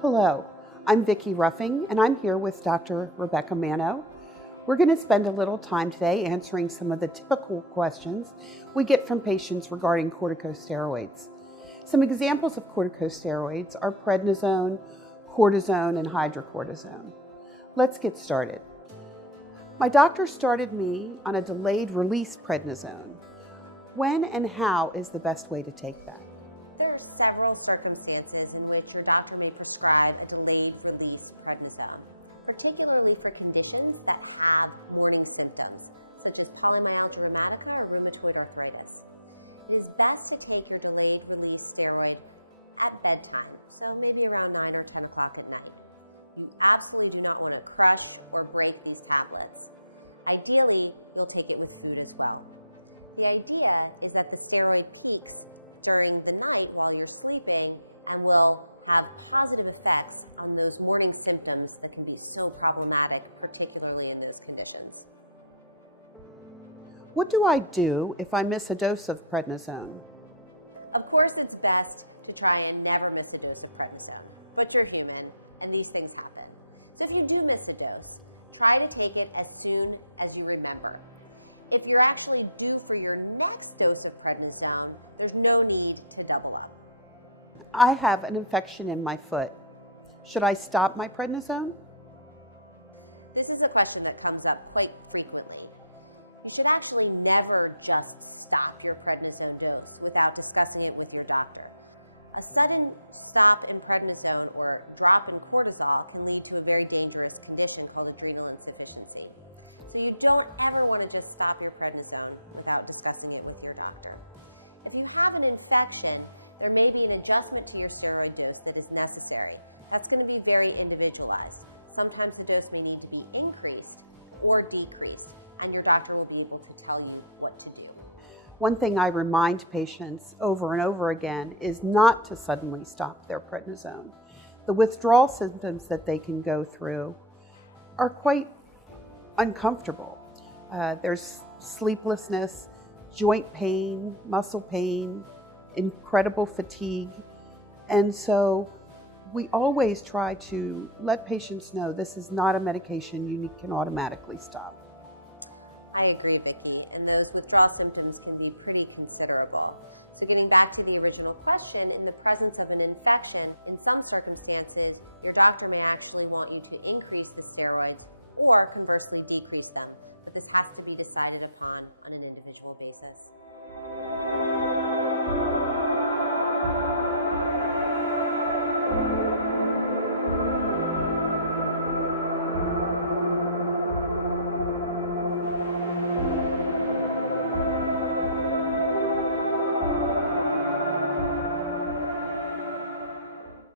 Hello, I'm Vicky Ruffing, and I'm here with Dr. Rebecca Manno. We're going to spend a little time today answering some of the typical questions we get from patients regarding corticosteroids. Some examples of corticosteroids are prednisone, cortisone, and hydrocortisone. Let's get started. My doctor started me on a delayed release prednisone. When and how is the best way to take that? There are several circumstances in which your doctor may prescribe a delayed release prednisone, particularly for conditions that have morning symptoms, such as polymyalgia rheumatica or rheumatoid arthritis. It is best to take your delayed release steroid at bedtime, so maybe around 9 or 10 o'clock at night. You absolutely do not want to crush or break these tablets. Ideally, you'll take it with food as well. The idea is that the steroid peaks during the night while you're sleeping and will have positive effects on those morning symptoms that can be so problematic, particularly in those conditions. What do I do if I miss a dose of prednisone? Of course, it's best to try and never miss a dose of prednisone, but you're human and these things happen. So if you do miss a dose, try to take it as soon as you remember. If you're actually due for your next dose of prednisone, there's no need to double up. I have an infection in my foot. Should I stop my prednisone? This is a question that comes up quite frequently. You should actually never just stop your prednisone dose without discussing it with your doctor. A sudden stop in prednisone or drop in cortisol can lead to a very dangerous condition called adrenal insufficiency. So you don't ever want to just stop your prednisone without discussing it with your doctor. If you have an infection, there may be an adjustment to your steroid dose that is necessary. That's going to be very individualized. Sometimes the dose may need to be increased or decreased, and your doctor will be able to tell you what to do. One thing I remind patients over and over again is not to suddenly stop their prednisone. The withdrawal symptoms that they can go through are quite uncomfortable. There's sleeplessness, joint pain, muscle pain, incredible fatigue. And so we always try to let patients know this is not a medication you can automatically stop. I agree, Vicky, and those withdrawal symptoms can be pretty considerable. So getting back to the original question, in the presence of an infection, in some circumstances, your doctor may actually want you to increase the steroids or conversely decrease them, but this has to be decided upon on an individual basis.